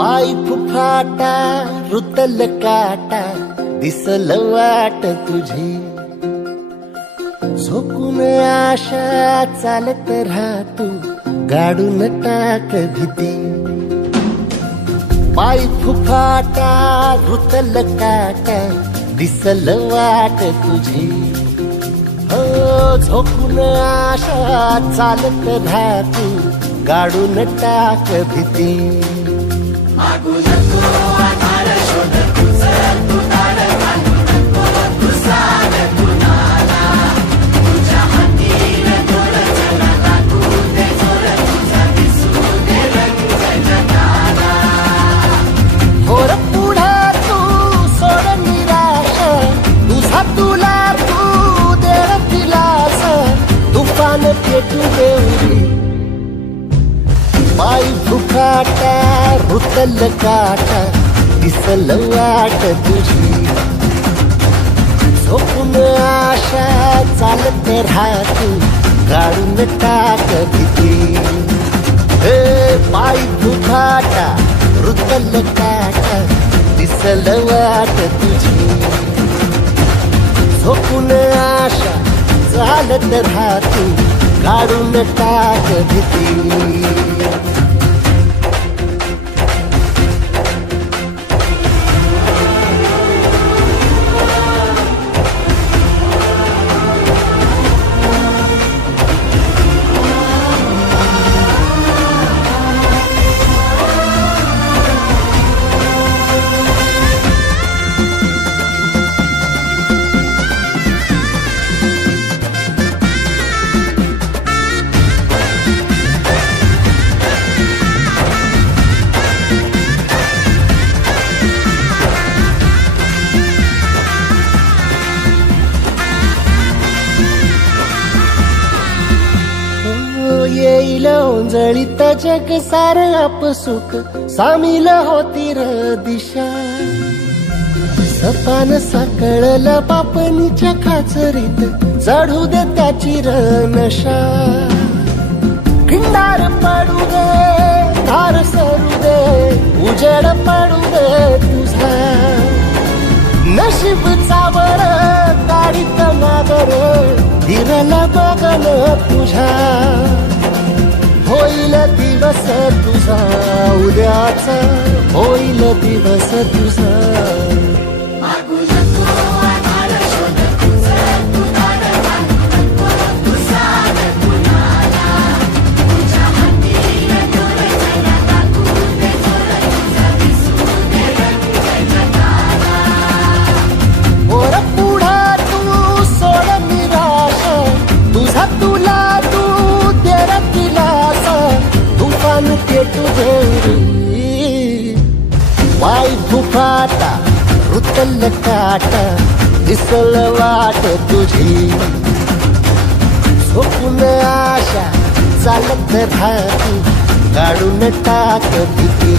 पाय फुफाटा रुतल काटा दिसल वाट तुझी झोकून आशा चालत राहतो गाडून टाक भीती पाय फुफाटा रुतल काटा दिसल वाट तुझी हो झोकून आशा चालत राहतो गाडून टाक भीती मागू नको आधार शोध तुझं तू ताड घालू नको तुझा कुणाला तुझ्या हातीने थोड चला लागू दे जोर तुझा दिसू दे रंग जगाला होर पुढे तू सोड निराश तुझा तुला तू दे दिलास तुफान पेटू देऊरी पाय फुफाटा रुतल काटा दिसल वाट तुझी झोपून आशा चालत राहतो गाडून टाक भीती हे पाय फुफाटा रुतल काटा दिसल वाट तुझी झोपून आशा चालत राहतो गाडून टाक भीती येईल ओंजळीत जग सार आपसुक सामील होती र दिशा सपान साकळल बापणीच्या खाचरीत चढू दे त्याची र नशा खिंडार पडू दे धार सरू दे उजेड पडू दे तुझा नशीब चावर गाडीत नागर हिरल बघन तुझा होईल दिवस तुझा उद्याचा होईल दिवस तुझा मागू नको आधार शोध तुझं तू ताड घालू नको तुझा कुणाला तुझ्या हातीने थोड चला लागू दे जोर तुझा दिसू दे रंग जगाला वर पुढे तू सोड निराश तुझा तुला तू दे दिलास तुफान पेटू देऊरी पाय फुफाटा रुतल काटा दिसल वाट तुझी झोपून आशा चालत राहतो गाडून टाक भीती